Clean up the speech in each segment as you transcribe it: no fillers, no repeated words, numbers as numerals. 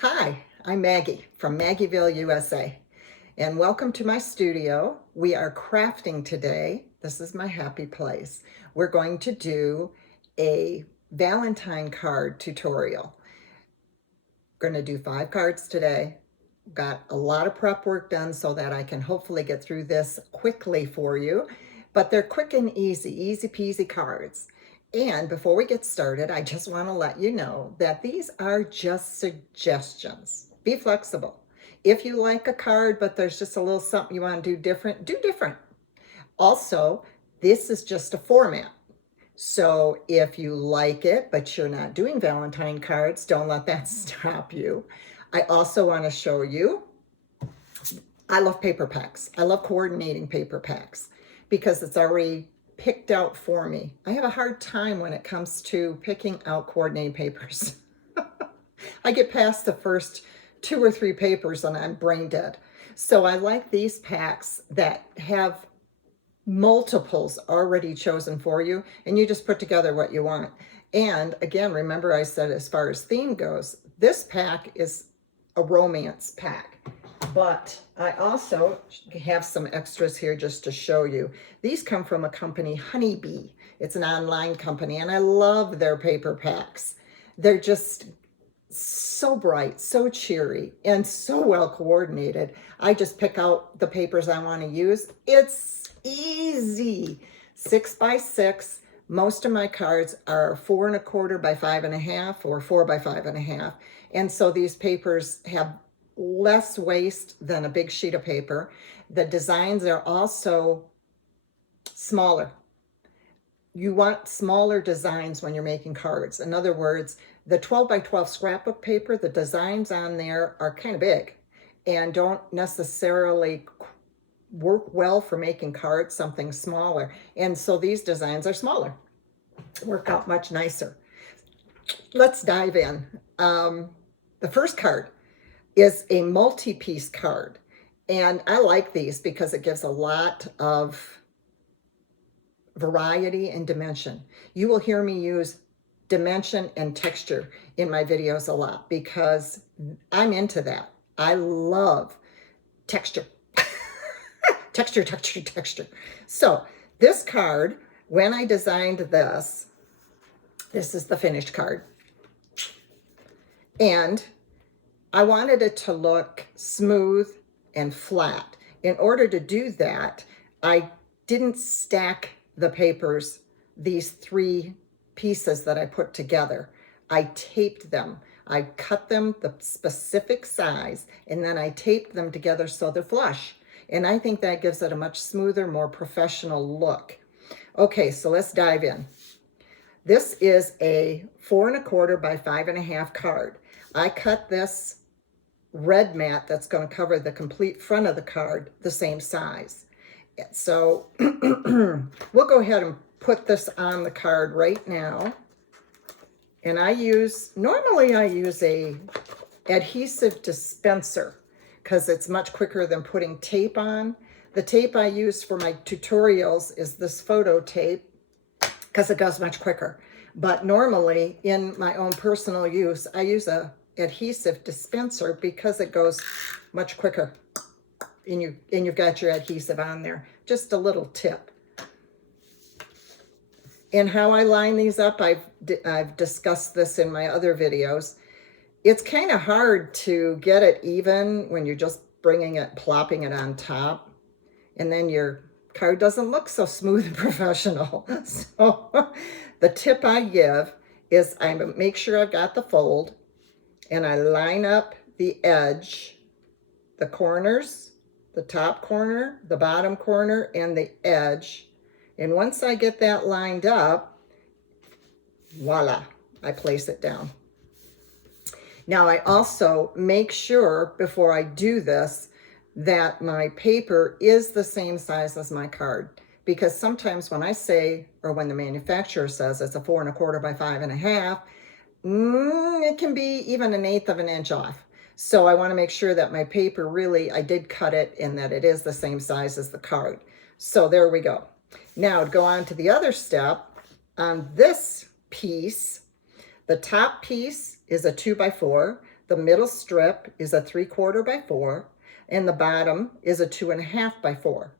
Hi, I'm Maggie from Maggieville, USA, and welcome to my studio. We are crafting today. This is my happy place. We're going to do a Valentine card tutorial. We're going to do 5 cards today. Got a lot of prep work done so that I can hopefully get through this quickly for you, but they're quick and easy peasy cards. And before we get started, I just want to let you know that these are just suggestions. Be flexible. If you like a card, but there's just a little something you want to do different. Also, this is just a format. So if you like it, but you're not doing Valentine cards, don't let that stop you. I also want to show you, I love paper packs. I love coordinating paper packs because it's already picked out for me. I have a hard time when it comes to picking out coordinating papers. I get past the first 2 or 3 papers and I'm brain dead. So I like these packs that have multiples already chosen for you, and you just put together what you want. And again, remember I said as far as theme goes, this pack is a romance pack. But I also have some extras here just to show you. These come from a company, Honeybee. It's an online company, and I love their paper packs. They're just so bright, so cheery, and so well coordinated. I just pick out the papers I want to use. It's easy. 6 by 6. Most of my cards are 4 1/4 by 5 1/2 or 4 by 5 1/2. And so these papers have less waste than a big sheet of paper. The designs are also smaller. You want smaller designs when you're making cards. In other words, the 12 by 12 scrapbook paper, the designs on there are kind of big and don't necessarily work well for making cards something smaller. And so these designs are smaller, work out much nicer. Let's dive in. The first card is a multi-piece card. And I like these because it gives a lot of variety and dimension. You will hear me use dimension and texture in my videos a lot because I'm into that. I love texture. texture. So this card, when I designed this is the finished card. And I wanted it to look smooth and flat. In order to do that, I didn't stack the papers, these 3 pieces that I put together. I taped them. I cut them the specific size, and then I taped them together so they're flush. And I think that gives it a much smoother, more professional look. Okay, so let's dive in. This is a 4 1/4 by 5 1/2 card. I cut this red mat that's going to cover the complete front of the card the same size. So we'll go ahead and put this on the card right now. And normally I use a adhesive dispenser because it's much quicker than putting tape on. The tape I use for my tutorials is this photo tape because it goes much quicker. But normally in my own personal use, I use a adhesive dispenser because it goes much quicker. And you've got your adhesive on there. Just a little tip. And how I line these up, I've discussed this in my other videos. It's kind of hard to get it even when you're just plopping it on top. And then your card doesn't look so smooth and professional. So the tip I give is I make sure I've got the fold and I line up the edge, the corners, the top corner, the bottom corner, and the edge. And once I get that lined up, voila, I place it down. Now I also make sure before I do this that my paper is the same size as my card. Because sometimes when I say, or when the manufacturer says it's a 4 1/4 by 5 1/2, it can be even 1/8 of an inch off. So I want to make sure that my paper really, I did cut it and that it is the same size as the card. So there we go. Now to go on to the other step, on this piece, the top piece is a 2 by 4. the middle strip is a 3/4 by 4, and the bottom is a 2.5 by 4.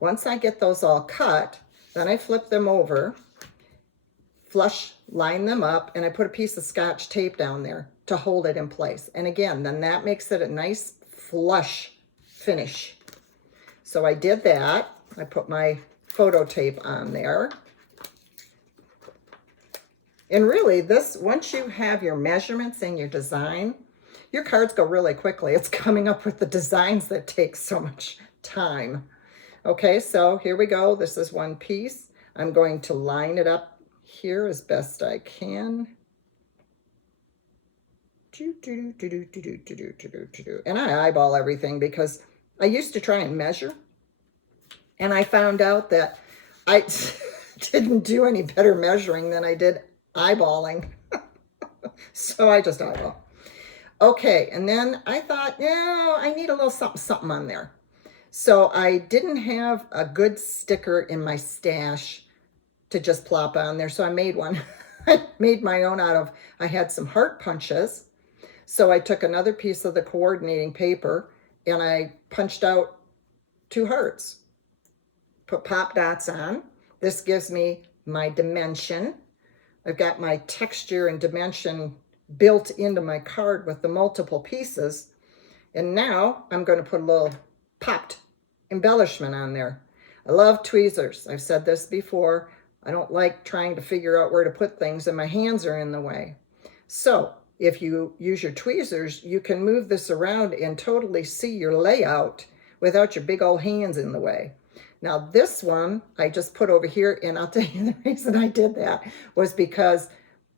Once I get those all cut, then I flip them over, flush, line them up, and I put a piece of Scotch tape down there to hold it in place. And again, then that makes it a nice flush finish. So I did that. I put my photo tape on there. And really, this, once you have your measurements and your design, your cards go really quickly. It's coming up with the designs that take so much time. Okay, so here we go. This is one piece. I'm going to line it up here as best I can. And I eyeball everything because I used to try and measure, and I found out that I didn't do any better measuring than I did eyeballing. So I just eyeball. Okay, and then I thought, no, I need a little something on there. So I didn't have a good sticker in my stash to just plop on there, so I made one. I made my own out of, I had some heart punches. So I took another piece of the coordinating paper and I punched out 2 hearts. Put pop dots on. This gives me my dimension. I've got my texture and dimension built into my card with the multiple pieces. And now I'm going to put a little popped embellishment on there. I love tweezers. I've said this before. I don't like trying to figure out where to put things and my hands are in the way. So if you use your tweezers, you can move this around and totally see your layout without your big old hands in the way. Now this one I just put over here, and I'll tell you the reason I did that was because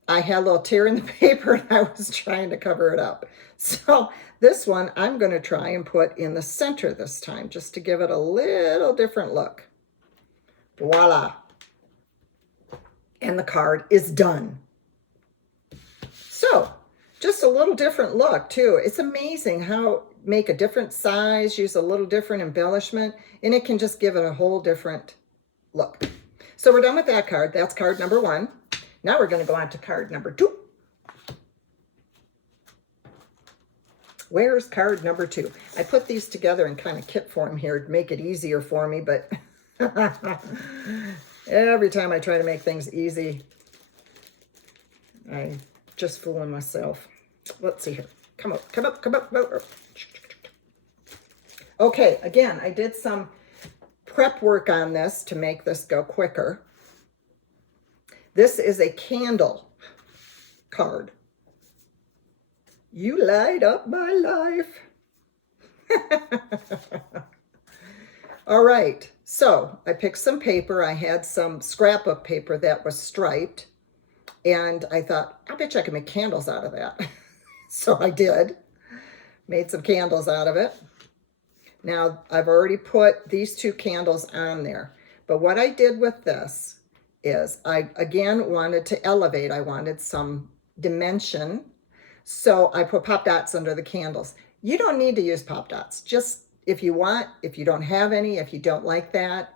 I had a little tear in the paper and I was trying to cover it up. So this one I'm going to try and put in the center this time, just to give it a little different look. Voila. And the card is done. So just a little different look too. It's amazing how make a different size, use a little different embellishment, and it can just give it a whole different look. So we're done with that card. That's card number 1. Now we're going to go on to card number 2. Where's card number 2? I put these together in kind of kit form here to make it easier for me, but every time I try to make things easy, I just fooling myself. Let's see here. Come up, come up, come up. Okay, again, I did some prep work on this to make this go quicker. This is a candle card. You light up my life. All right, so I picked some paper. I had some scrapbook paper that was striped, and I thought, I bet you I can make candles out of that. So I did. Made some candles out of it. Now, I've already put these 2 candles on there. But what I did with this is I, again, wanted to elevate. I wanted some dimension. So I put pop dots under the candles. You don't need to use pop dots. Just if you want, if you don't have any, if you don't like that,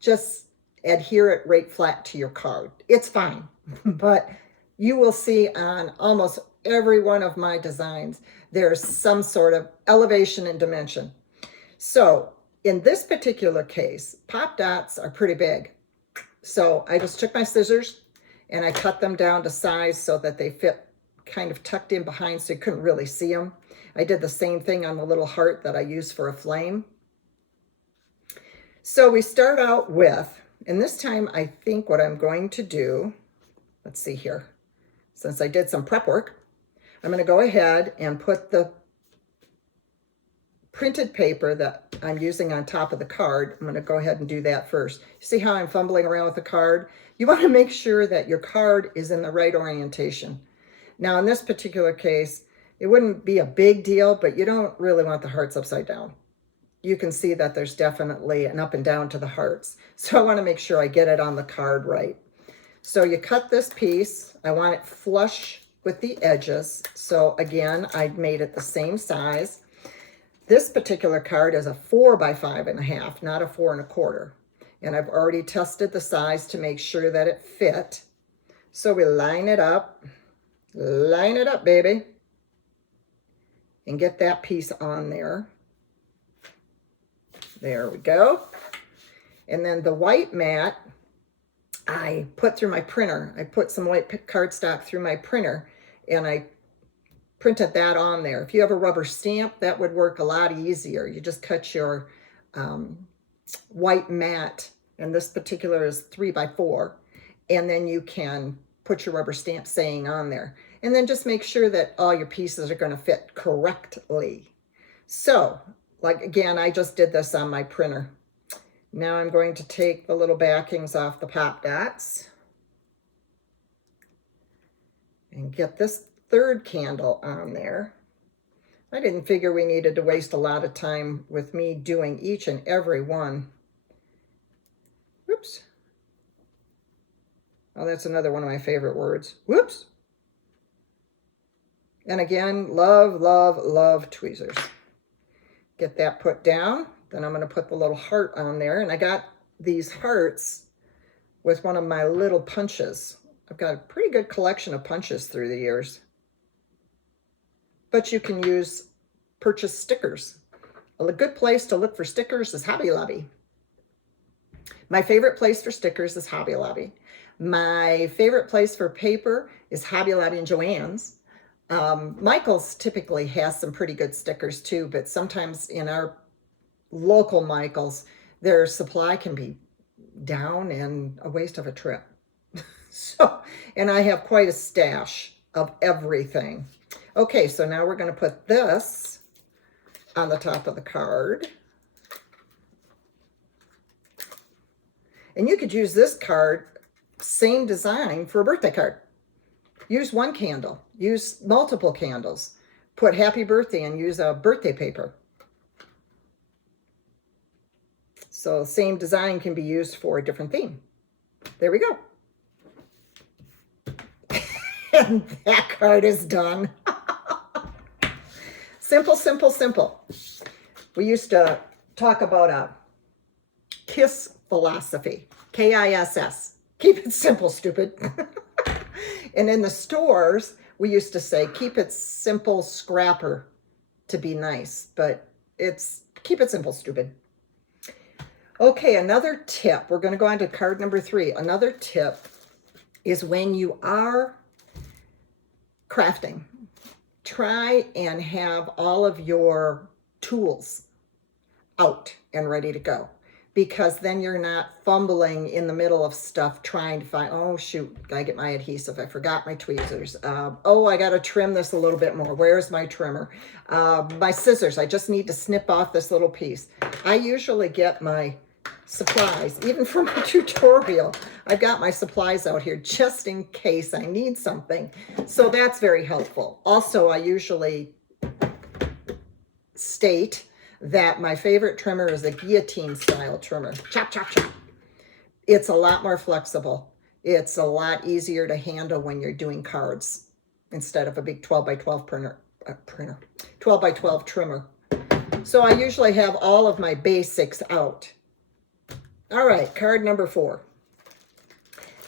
just adhere it right flat to your card. It's fine. But you will see on almost every one of my designs, there's some sort of elevation and dimension. So in this particular case, pop dots are pretty big. So I just took my scissors and I cut them down to size so that they fit kind of tucked in behind so you couldn't really see them. I did the same thing on the little heart that I use for a flame. So we start out with, and this time I think what I'm going to do, let's see here, since I did some prep work, I'm going to go ahead and put the printed paper that I'm using on top of the card. I'm going to go ahead and do that first. You see how I'm fumbling around with the card? You want to make sure that your card is in the right orientation. Now in this particular case, it wouldn't be a big deal, but you don't really want the hearts upside down. You can see that there's definitely an up and down to the hearts. So I want to make sure I get it on the card right. So you cut this piece. I want it flush with the edges. So again, I made it the same size. This particular card is a 4 by 5.5, not a 4 1/4. And I've already tested the size to make sure that it fit. So we line it up, baby. and get that piece on there. There we go. And then the white mat, I put through my printer. I put some white cardstock through my printer, and I printed that on there. If you have a rubber stamp, that would work a lot easier. You just cut your white mat, and this particular is 3x4, and then you can put your rubber stamp saying on there. And then just make sure that all your pieces are going to fit correctly. So, like again, I just did this on my printer. Now I'm going to take the little backings off the pop dots and get this third candle on there. I didn't figure we needed to waste a lot of time with me doing each and every one. Whoops. Oh, that's another one of my favorite words. Whoops. And again, love, love, love tweezers. Get that put down. Then I'm going to put the little heart on there. And I got these hearts with one of my little punches. I've got a pretty good collection of punches through the years. But you can purchase stickers. A good place to look for stickers is Hobby Lobby. My favorite place for stickers is Hobby Lobby. My favorite place for paper is Hobby Lobby and Joann's. Michael's typically has some pretty good stickers too, but sometimes in our local Michael's, their supply can be down and a waste of a trip. So, and I have quite a stash of everything. Okay, so now we're going to put this on the top of the card. And you could use this card, same design, for a birthday card. Use one candle, use multiple candles, put happy birthday and use a birthday paper. So same design can be used for a different theme. There we go. And that card is done. Simple, simple, simple. We used to talk about a KISS philosophy, K-I-S-S. Keep it simple, stupid. And in the stores, we used to say, keep it simple, scrapper, to be nice. But it's keep it simple, stupid. Okay, another tip. We're going to go on to card number 3. Another tip is when you are crafting, try and have all of your tools out and ready to go. Because then you're not fumbling in the middle of stuff trying to find, oh shoot, gotta get my adhesive. I forgot my tweezers. Oh, I gotta trim this a little bit more. Where's my trimmer? My scissors, I just need to snip off this little piece. I usually get my supplies, even for my tutorial. I've got my supplies out here just in case I need something. So that's very helpful. Also, I usually state that my favorite trimmer is a guillotine style trimmer. Chop, chop, chop. It's a lot more flexible. It's a lot easier to handle when you're doing cards instead of a big 12x12 printer, 12x12 trimmer. So I usually have all of my basics out. All right, card number 4.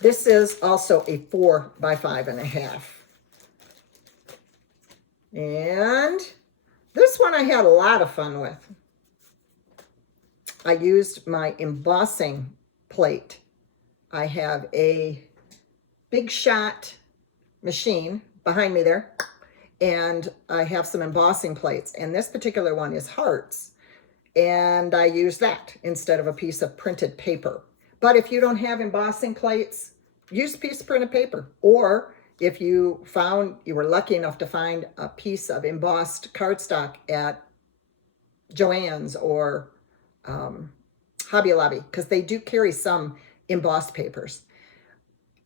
This is also a 4x5.5. And this one I had a lot of fun with. I used my embossing plate. I have a Big Shot machine behind me there, and I have some embossing plates. And this particular one is hearts. And I use that instead of a piece of printed paper. But if you don't have embossing plates, use a piece of printed paper. Or if you were lucky enough to find a piece of embossed cardstock at Joann's or Hobby Lobby, because they do carry some embossed papers,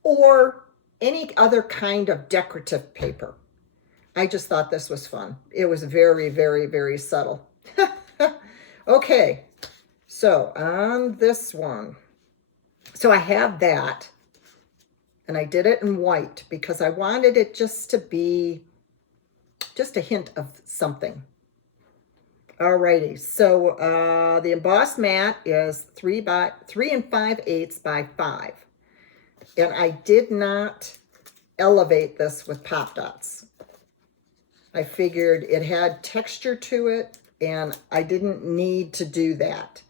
or any other kind of decorative paper. I just thought this was fun. It was very, very, very subtle. Okay, so on this one, so I have that, and I did it in white because I wanted it just to be just a hint of something. Alrighty, so the embossed mat is 3 5/8 by 5, and I did not elevate this with pop dots. I figured it had texture to it, and I didn't need to do that.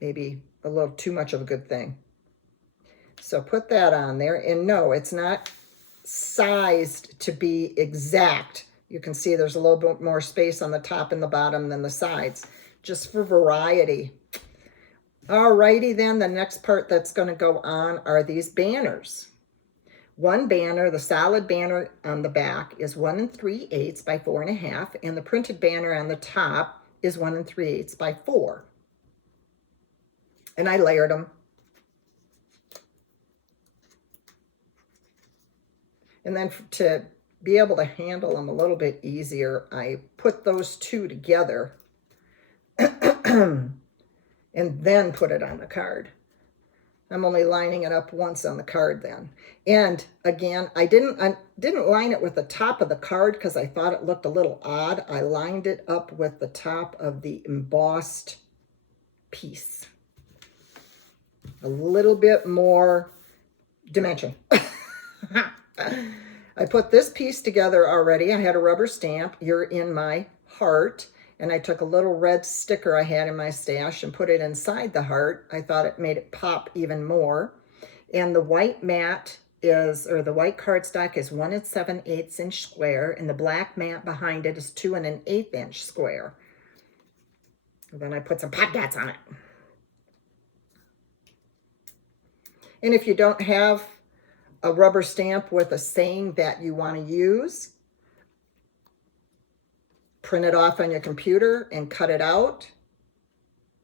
Maybe a little too much of a good thing. So put that on there. And no, it's not sized to be exact. You can see there's a little bit more space on the top and the bottom than the sides, just for variety. Alrighty then, the next part that's going to go on are these banners. One banner, the solid banner on the back, is 1 3/8 by 4 1/2, and the printed banner on the top is 1 3/8 by 4. And I layered them. And then to be able to handle them a little bit easier, I put those two together and then put it on the card. I'm only lining it up once on the card then. And again, I didn't line it with the top of the card because I thought it looked a little odd. I lined it up with the top of the embossed piece. A little bit more dimension. I put this piece together already. I had a rubber stamp, "You're in my heart." And I took a little red sticker I had in my stash and put it inside the heart. I thought it made it pop even more. And the white mat is, or the white cardstock is 1 7/8 inch square, and the black mat behind it is 2 1/8 inch square. And then I put some pop dots on it. And if you don't have a rubber stamp with a saying that you want to use, print it off on your computer and cut it out,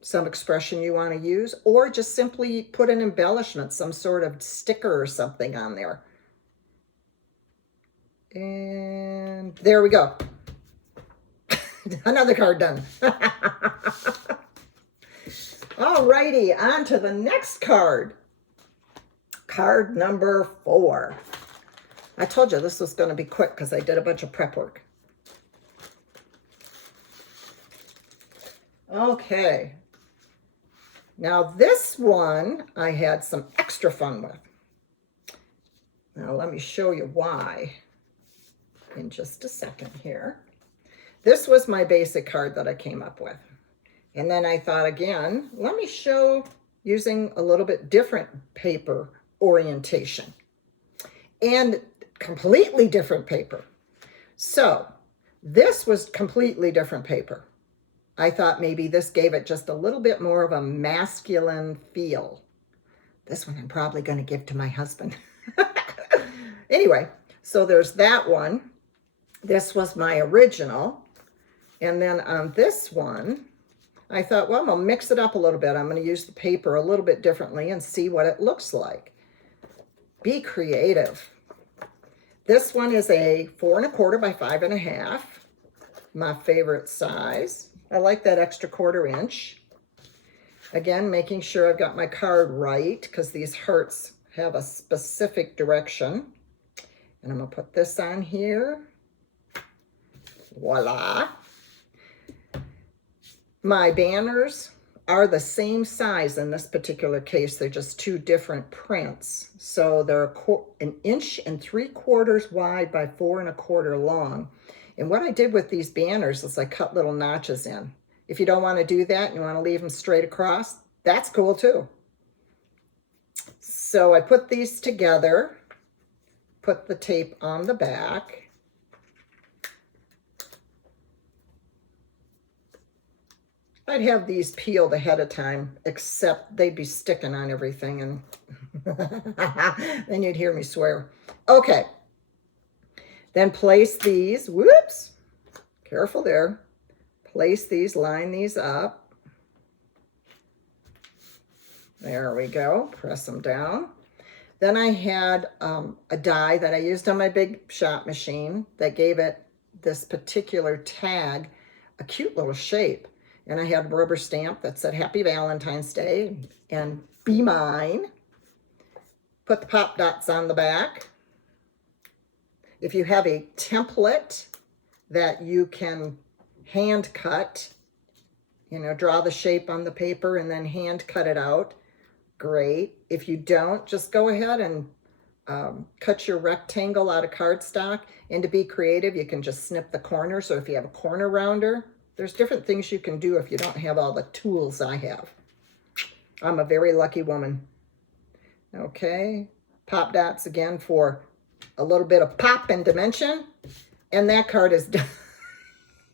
some expression you want to use, or just simply put an embellishment, some sort of sticker or something on there. And there we go. Another card done. Alrighty, on to the next card. Card number 4. I told you this was going to be quick because I did a bunch of prep work. Okay. Now this one I had some extra fun with. Now let me show you why in just a second here. This was my basic card that I came up with. And then I thought again, let me show using a little bit different paper orientation and completely different paper. So this was completely different paper. I thought maybe this gave it just a little bit more of a masculine feel. This one I'm probably going to give to my husband. Anyway, so there's that one. This was my original. And then on this one, I thought, well, I'm going to mix it up a little bit. I'm going to use the paper a little bit differently and see what it looks like. Be creative. This one is a 4 1/4 by 5 1/2. My favorite size. I like that extra 1/4 inch. Again, making sure I've got my card right because these hearts have a specific direction. And I'm going to put this on here. Voila. My banners are the same size in this particular case. They're just two different prints. So they're 1 3/4 inches wide by 4 1/4 long. And what I did with these banners is I cut little notches in. If you don't want to do that and you want to leave them straight across, that's cool too. So I put these together, put the tape on the back. I'd have these peeled ahead of time, except they'd be sticking on everything and then you'd hear me swear. Okay. Then place these, whoops, careful there. Place these, line these up. There we go, press them down. Then I had a die that I used on my big shop machine that gave it this particular tag a cute little shape. And I had a rubber stamp that said Happy Valentine's Day and Be Mine. Put the pop dots on the back. If you have a template that you can hand cut, you know, draw the shape on the paper and then hand cut it out, great. If you don't, just go ahead and cut your rectangle out of cardstock, and to be creative, you can just snip the corners, or if you have a corner rounder, there's different things you can do if you don't have all the tools I have. I'm a very lucky woman. Okay, pop dots again for a little bit of pop and dimension, and that card is done.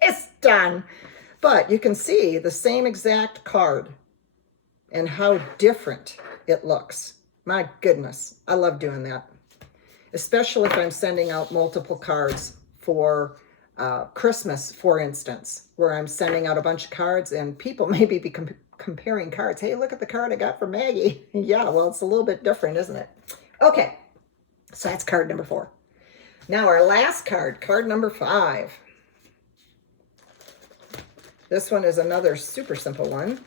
It's done. But you can see the same exact card and how different it looks. My goodness, I love doing that, especially if I'm sending out multiple cards for Christmas, for instance, where I'm sending out a bunch of cards and people maybe be comparing cards. Hey, look at the card I got for Maggie. Yeah, well, it's a little bit different, isn't it? Okay, so that's card number 4. Now our last card, card number 5. This one is another super simple one.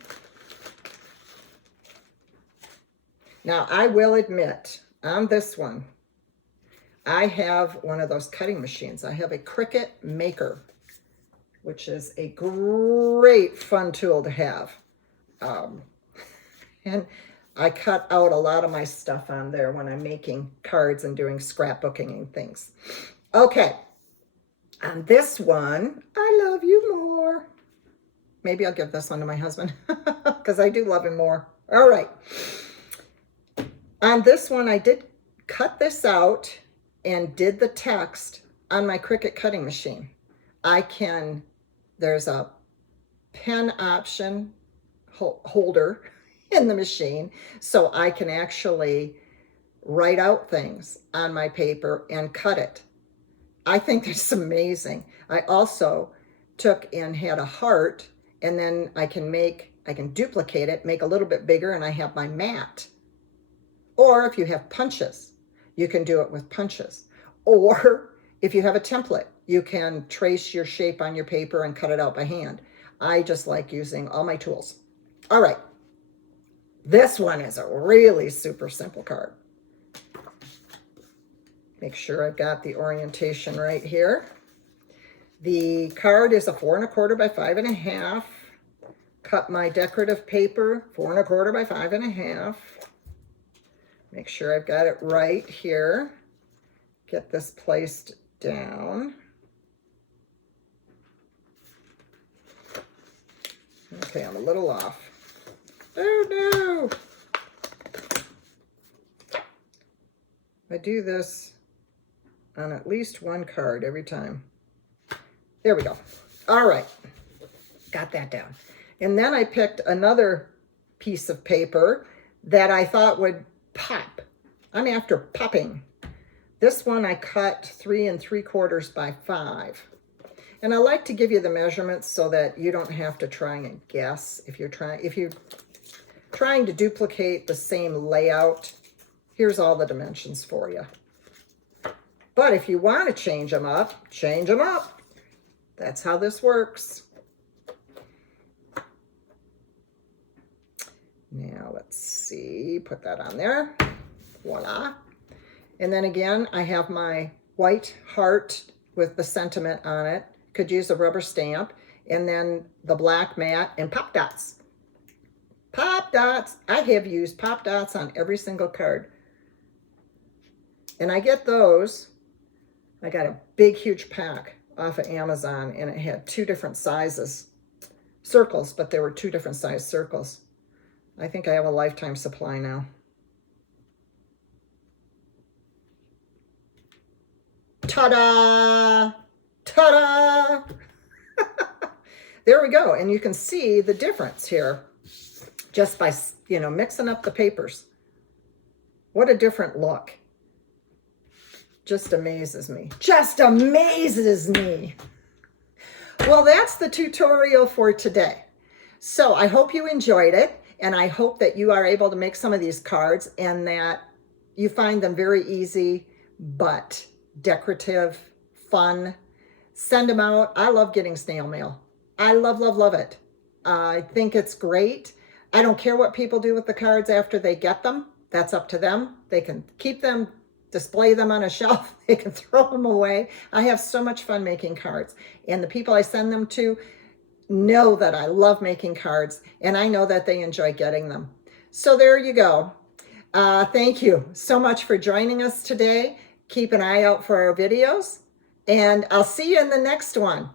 Now, I will admit, on this one, I have one of those cutting machines. I have a Cricut Maker, which is a great fun tool to have. And I cut out a lot of my stuff on there when I'm making cards and doing scrapbooking and things. Okay, on this one, I love you more. Maybe I'll give this one to my husband because I do love him more. All right. On this one, I did cut this out and did the text on my Cricut cutting machine. There's a pen option holder in the machine, so I can actually write out things on my paper and cut it. I think it's amazing. I also took and had a heart, and then I can duplicate it, make a little bit bigger, and I have my mat. Or if you have punches, you can do it with punches. Or if you have a template, you can trace your shape on your paper and cut it out by hand. I just like using all my tools. All right. This one is a really super simple card. Make sure I've got the orientation right here. The card is a 4 1/4 by 5 1/2. Cut my decorative paper 4 1/4 by 5 1/2. Make sure I've got it right here. Get this placed down. Okay, I'm a little off. Oh no! I do this on at least one card every time. There we go. All right, got that down. And then I picked another piece of paper that I thought would pop. I'm after popping. This one I cut 3 3/4 by 5. And I like to give you the measurements so that you don't have to try and guess. If you're trying to duplicate the same layout, here's all the dimensions for you. But if you want to change them up, change them up. That's how this works. Now let's see, put that on there. Voila. And then again, I have my white heart with the sentiment on it. Could use a rubber stamp. And then the black mat and pop dots. Pop dots. I have used pop dots on every single card. And I get those. I got a big, huge pack off of Amazon, and it had 2 different sizes. Circles, but there were 2 different size circles. I think I have a lifetime supply now. Ta-da! Ta-da! There we go. And you can see the difference here just by, mixing up the papers. What a different look. Just amazes me. Just amazes me. Well, that's the tutorial for today. So I hope you enjoyed it. And I hope that you are able to make some of these cards and that you find them very easy, but decorative, fun. Send them out. I love getting snail mail. I love, love, love it. I think it's great. I don't care what people do with the cards after they get them. That's up to them. They can keep them, display them on a shelf. They can throw them away. I have so much fun making cards. And the people I send them to know that I love making cards, and I know that they enjoy getting them. So there you go. Thank you so much for joining us today. Keep an eye out for our videos, and I'll see you in the next one.